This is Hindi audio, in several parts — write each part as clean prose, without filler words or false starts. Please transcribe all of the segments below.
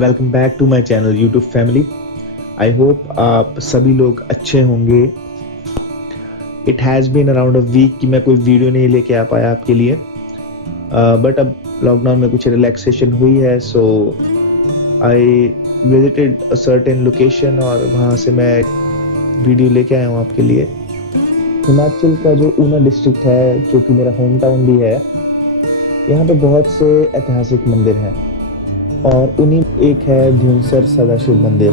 Welcome back to my channel YouTube family. I hope आप सभी लोग अच्छे होंगे। It has been around a week कि मैं कोई वीडियो नहीं लेके आ पाया आपके लिए, बट अब लॉकडाउन में कुछ रिलैक्सेशन हुई है, so I visited a certain location और वहाँ से मैं वीडियो लेके आया हूँ आपके लिए। हिमाचल का जो ऊना डिस्ट्रिक्ट है, जो कि मेरा होम टाउन भी है, यहाँ पे बहुत से ऐतिहासिक मंदिर हैं और उन्हीं एक है ध्यूंसर सदाशिव मंदिर।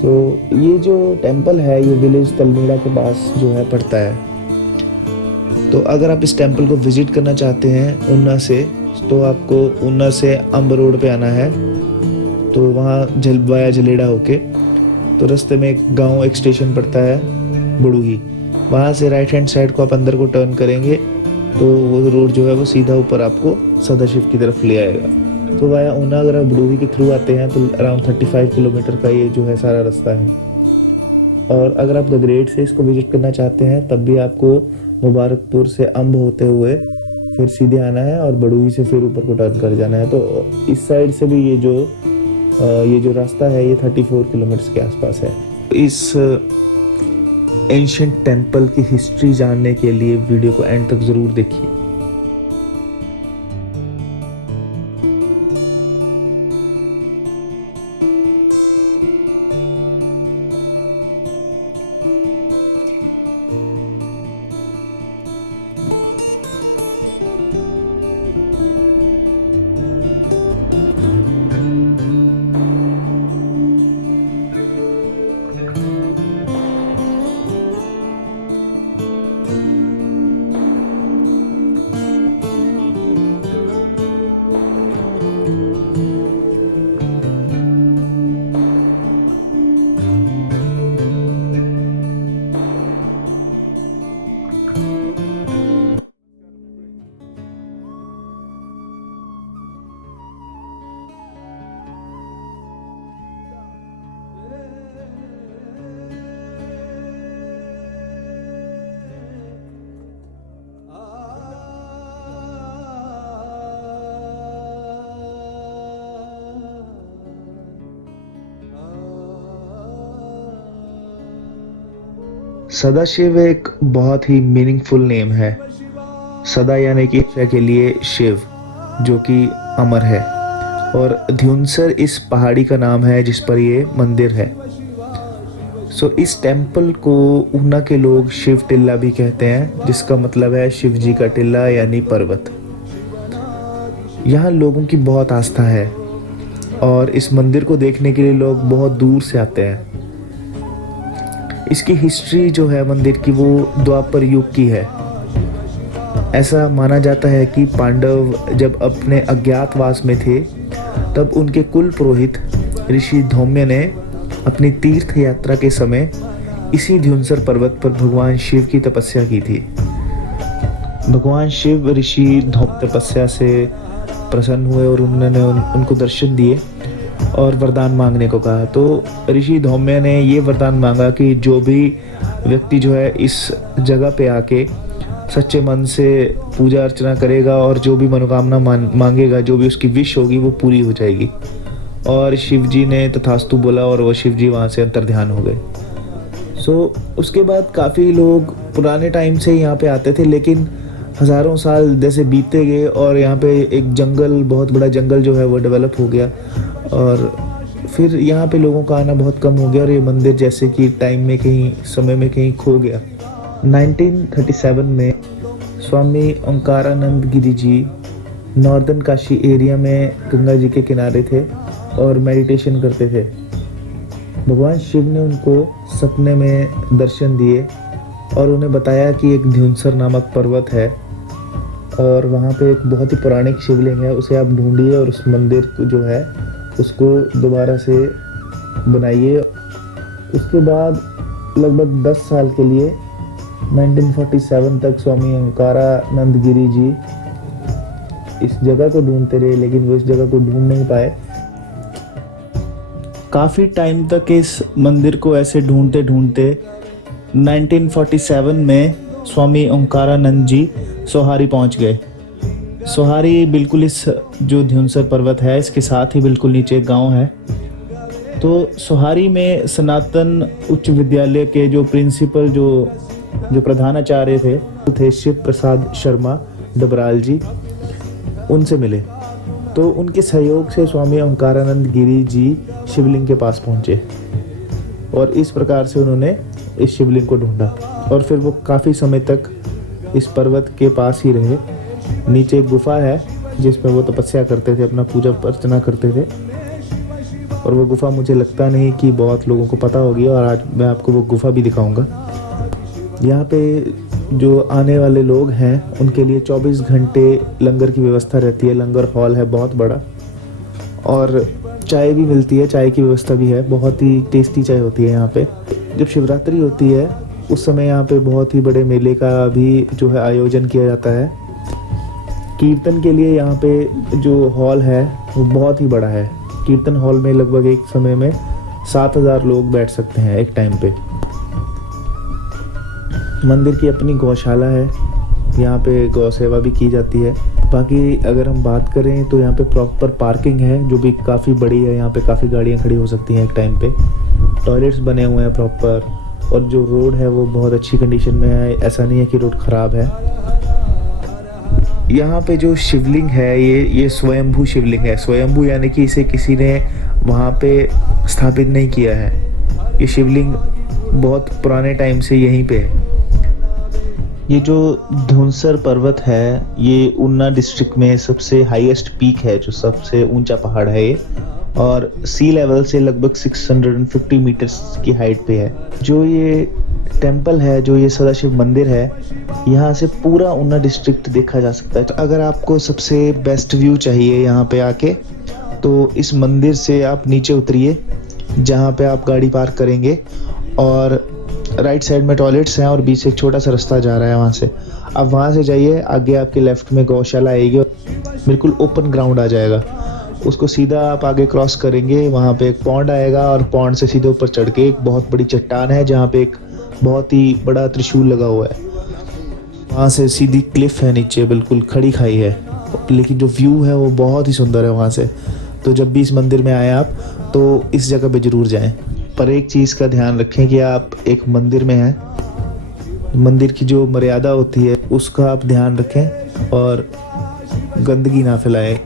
तो ये जो टेंपल है ये विलेज तलमीड़ा के पास जो है पड़ता है। तो अगर आप इस टेंपल को विजिट करना चाहते हैं ऊना से, तो आपको ऊना से अम्ब रोड पे आना है। तो वहाँ वाया जलेड़ा होके तो रास्ते में एक गांव, एक स्टेशन पड़ता है बड़ूही। वहाँ से राइट हैंड साइड को आप अंदर को टर्न करेंगे तो वो रोड जो है वो सीधा ऊपर आपको सदाशिव की तरफ ले आएगा। तो वाया ऊना अगर आप बड़ूही के थ्रू आते हैं तो अराउंड 35 किलोमीटर का ये जो है सारा रास्ता है। और अगर आप द ग्रेट से इसको विजिट करना चाहते हैं तब भी आपको मुबारकपुर से अम्ब होते हुए फिर सीधे आना है और बड़ूही से फिर ऊपर को टर्न कर जाना है। तो इस साइड से भी ये जो रास्ता है ये 34 किलोमीटर के आसपास है। इस एंशिएंट टेंपल की हिस्ट्री जानने के लिए वीडियो को एंड तक ज़रूर देखिए। सदाशिव एक बहुत ही मीनिंगफुल नेम है। सदा यानी कि हमेशा के लिए शिव, जो कि अमर है, और ध्यूंसर इस पहाड़ी का नाम है जिस पर ये मंदिर है। सो इस टेंपल को ऊना के लोग शिव टिल्ला भी कहते हैं, जिसका मतलब है शिव जी का टिल्ला यानी पर्वत। यहाँ लोगों की बहुत आस्था है और इस मंदिर को देखने के लिए लोग बहुत दूर से आते हैं। इसकी हिस्ट्री जो है मंदिर की वो द्वापर युग की है। ऐसा माना जाता है कि पांडव जब अपने अज्ञातवास में थे तब उनके कुल पुरोहित ऋषि धौम्य ने अपनी तीर्थ यात्रा के समय इसी ध्यूंसर पर्वत पर भगवान शिव की तपस्या की थी। भगवान शिव ऋषि धौम्य तपस्या से प्रसन्न हुए और उन्होंने उनको दर्शन दिए और वरदान मांगने को कहा। तो ऋषि धौम्य ने ये वरदान मांगा कि जो भी व्यक्ति जो है इस जगह पे आके सच्चे मन से पूजा अर्चना करेगा और जो भी मनोकामना मांगेगा, जो भी उसकी विश होगी वो पूरी हो जाएगी। और शिव जी ने तथास्तु बोला और वो शिव जी वहाँ से अंतर्ध्यान हो गए। सो उसके बाद काफ़ी लोग पुराने टाइम से यहाँ पे आते थे, लेकिन हज़ारों साल जैसे बीते गए और यहाँ पे एक जंगल, बहुत बड़ा जंगल जो है वो डेवलप हो गया और फिर यहाँ पे लोगों का आना बहुत कम हो गया और ये मंदिर जैसे कि टाइम में कहीं, समय में कहीं खो गया। 1937 में स्वामी ओंकारानंद गिरी जी नॉर्दर्न काशी एरिया में गंगा जी के किनारे थे और मेडिटेशन करते थे। भगवान शिव ने उनको सपने में दर्शन दिए और उन्हें बताया कि एक ध्यूंसर नामक पर्वत है और वहाँ पे एक बहुत ही पौराणिक शिवलिंग है, उसे आप ढूंढिए और उस मंदिर को जो है उसको दोबारा से बनाइए। उसके बाद लगभग 10 साल के लिए 1947 तक स्वामी ओंकारानंद गिरी जी इस जगह को ढूंढते रहे, लेकिन वो इस जगह को ढूंढ नहीं पाए। काफ़ी टाइम तक इस मंदिर को ऐसे ढूंढते ढूंढते 1947 में स्वामी ओंकारानंद जी सोहारी पहुंच गए सोहारी बिल्कुल इस जो ध्युंसर पर्वत है इसके साथ ही बिल्कुल नीचे एक गांव है। तो सोहारी में सनातन उच्च विद्यालय के जो प्रिंसिपल जो जो प्रधानाचार्य थे शिव प्रसाद शर्मा डबराल जी, उनसे मिले। तो उनके सहयोग से स्वामी ओंकारानंद गिरी जी शिवलिंग के पास पहुंचे और इस प्रकार से उन्होंने इस शिवलिंग को ढूंढा और फिर वो काफ़ी समय तक इस पर्वत के पास ही रहे। नीचे एक गुफा है जिसमें वो तपस्या करते थे, अपना पूजा अर्चना करते थे, और वो गुफा मुझे लगता नहीं कि बहुत लोगों को पता होगी, और आज मैं आपको वो गुफा भी दिखाऊंगा। यहाँ पे जो आने वाले लोग हैं उनके लिए 24 घंटे लंगर की व्यवस्था रहती है। लंगर हॉल है बहुत बड़ा, और चाय भी मिलती है, चाय की व्यवस्था भी है। बहुत ही टेस्टी चाय होती है यहाँ पे। जब शिवरात्रि होती है उस समय यहाँ पे बहुत ही बड़े मेले का भी जो है आयोजन किया जाता है। कीर्तन के लिए यहाँ पे जो हॉल है वो बहुत ही बड़ा है। कीर्तन हॉल में लगभग एक समय में 7,000 लोग बैठ सकते हैं एक टाइम पे। मंदिर की अपनी गौशाला है, यहाँ पे गौ सेवा भी की जाती है। बाकी अगर हम बात करें तो यहाँ पे प्रॉपर पार्किंग है जो भी काफ़ी बड़ी है। यहाँ पे काफ़ी गाड़ियाँ खड़ी हो सकती हैं एक टाइम पे। टॉयलेट्स बने हुए हैं प्रॉपर, और जो रोड है वो बहुत अच्छी कंडीशन में है, ऐसा नहीं है कि रोड ख़राब है। यहाँ पे जो शिवलिंग है ये स्वयंभू शिवलिंग है। स्वयंभू यानी कि इसे किसी ने वहाँ पे स्थापित नहीं किया है। ये शिवलिंग बहुत पुराने टाइम से यहीं पे है। ये जो धुंसर पर्वत है ये ऊना डिस्ट्रिक्ट में सबसे हाईएस्ट पीक है, जो सबसे ऊंचा पहाड़ है ये, और सी लेवल से लगभग 650 मीटर्स की हाइट पे है। जो ये टेंपल है, जो ये सदाशिव मंदिर है, यहाँ से पूरा ऊना डिस्ट्रिक्ट देखा जा सकता है। तो अगर आपको सबसे बेस्ट व्यू चाहिए यहाँ पे आके, तो इस मंदिर से आप नीचे उतरिए जहाँ पे आप गाड़ी पार्क करेंगे, और राइट साइड में टॉयलेट्स हैं और बीच से एक छोटा सा रास्ता जा रहा है वहाँ से। आप वहाँ से जाइए, आगे आपके लेफ्ट में गौशाला आएगी और बिल्कुल ओपन ग्राउंड आ जाएगा। उसको सीधा आप आगे क्रॉस करेंगे, वहाँ पे एक पॉन्ड आएगा, और पॉन्ड से सीधे ऊपर चढ़ के एक बहुत बड़ी चट्टान है जहाँ पे एक बहुत ही बड़ा त्रिशूल लगा हुआ है। वहाँ से सीधी क्लिफ है, नीचे बिल्कुल खड़ी खाई है, लेकिन जो व्यू है वो बहुत ही सुंदर है वहाँ से। तो जब भी इस मंदिर में आए आप तो इस जगह पे ज़रूर जाएं। पर एक चीज़ का ध्यान रखें कि आप एक मंदिर में हैं, मंदिर की जो मर्यादा होती है उसका आप ध्यान रखें और गंदगी ना फैलाएं।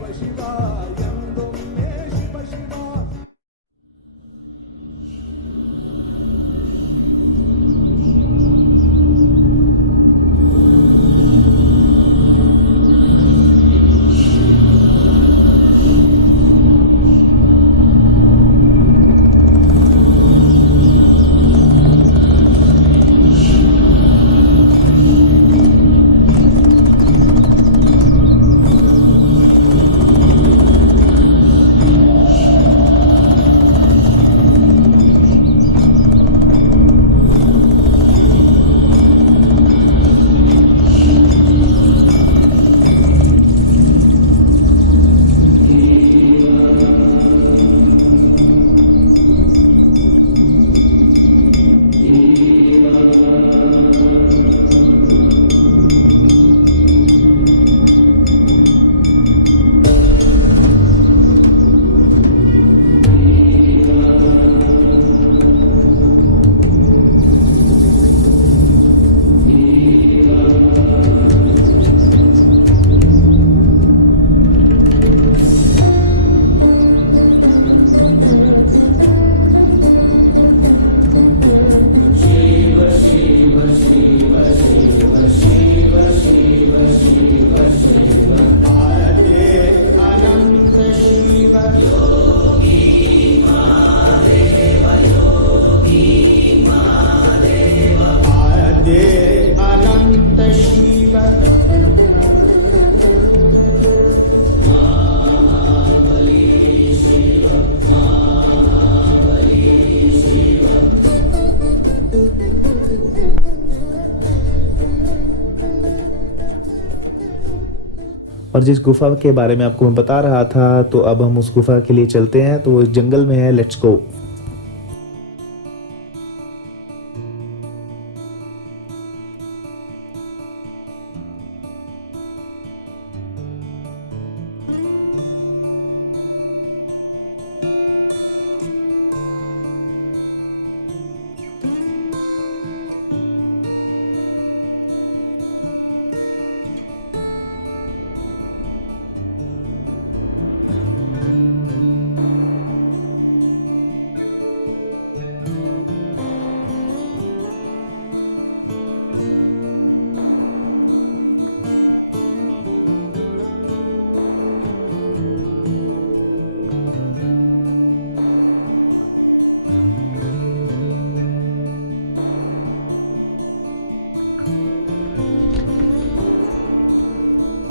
और जिस गुफा के बारे में आपको मैं बता रहा था, तो अब हम उस गुफा के लिए चलते हैं। तो वो जंगल में है, let's go.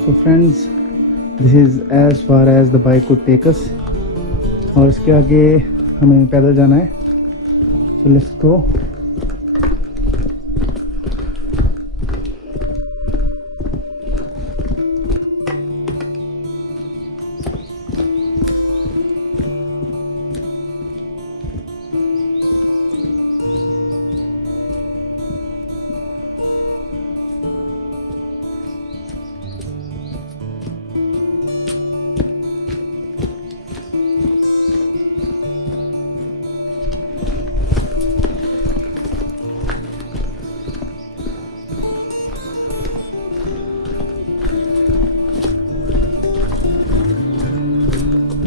So friends, this is as far as the bike could take us. और इसके आगे हमें पैदल जाना है. So let's go.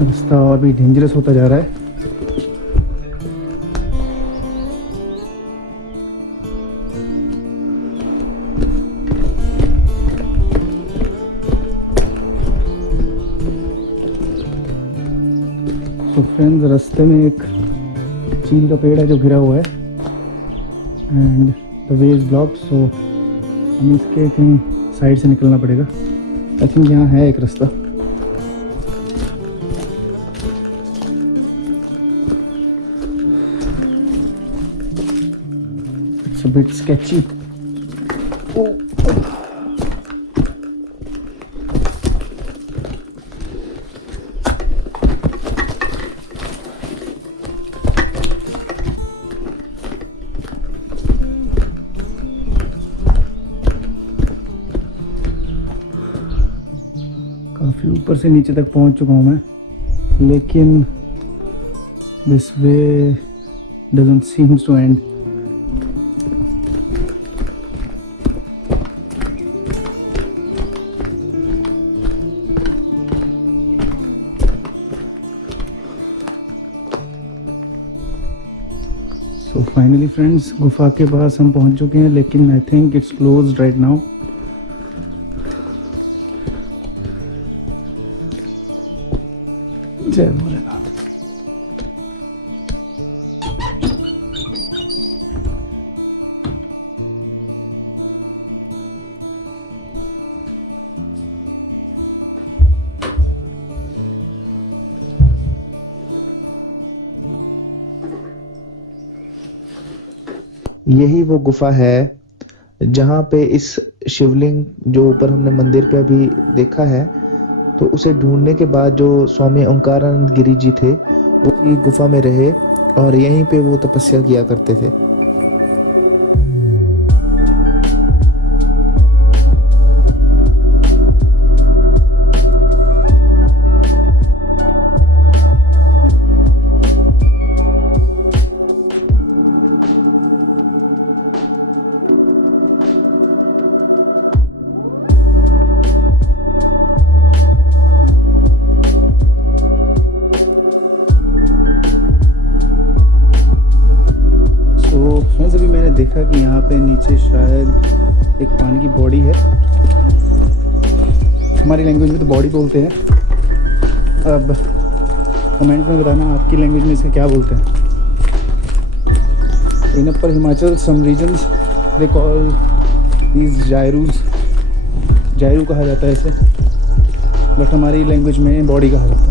रास्ता और भी डेंजरस होता जा रहा है. तो फ्रेंड्स, रास्ते में एक चील का पेड़ है जो गिरा हुआ है and the way is blocked. So हमें इसके कहीं साइड से निकलना पड़ेगा. आई थिंक यहाँ है एक रास्ता. It's a bit sketchy. Oh. काफ़ी ऊपर से नीचे तक पहुंच चुका हूं मैं, लेकिन this way doesn't seems to end. So finally friends, गुफा के पास हम पहुंच चुके हैं, लेकिन I think it's closed right now. जय भोलेनाथ. यही वो गुफा है जहाँ पे इस शिवलिंग जो ऊपर हमने मंदिर पे अभी देखा है, तो उसे ढूंढने के बाद जो स्वामी ओंकारानंद गिरी जी थे वो इसी गुफा में रहे और यहीं पे वो तपस्या किया करते थे. फ्रेंड्स, अभी मैंने देखा कि यहाँ पे नीचे शायद एक पानी की बॉडी है. हमारी लैंग्वेज में तो बॉडी बोलते हैं. अब कमेंट में बताना आपकी लैंग्वेज में इसे क्या बोलते हैं. इन अपर हिमाचल सम रीजन्स दे कॉल दीज जायरूज. जायरू कहा जाता है इसे, बट हमारी लैंग्वेज में बॉडी कहा जाता है.